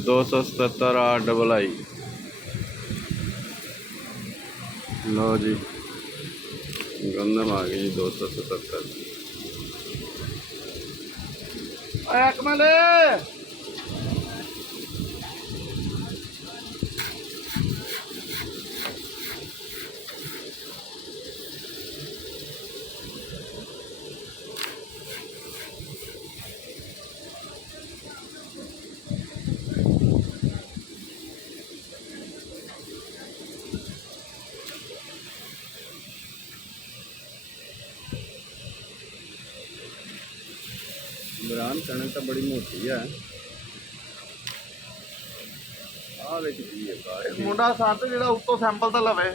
277 ਲਓ ਜੀ ਗੰਦਮ ਆ ਗਈ ਜੀ 277 ਅਕਮਲ ਇਮਰਾਨ ਕਣਕ ਤਾਂ ਬੜੀ ਮੋਟੀ ਹੈ ਆਹ ਵਿੱਚ ਕੀ ਹੈ ਇੱਕ ਮੁੰਡਾ ਸੱਤ ਜਿਹੜਾ ਉੱਤੋਂ ਸੈਂਪਲ ਤਾਂ ਲਵੇ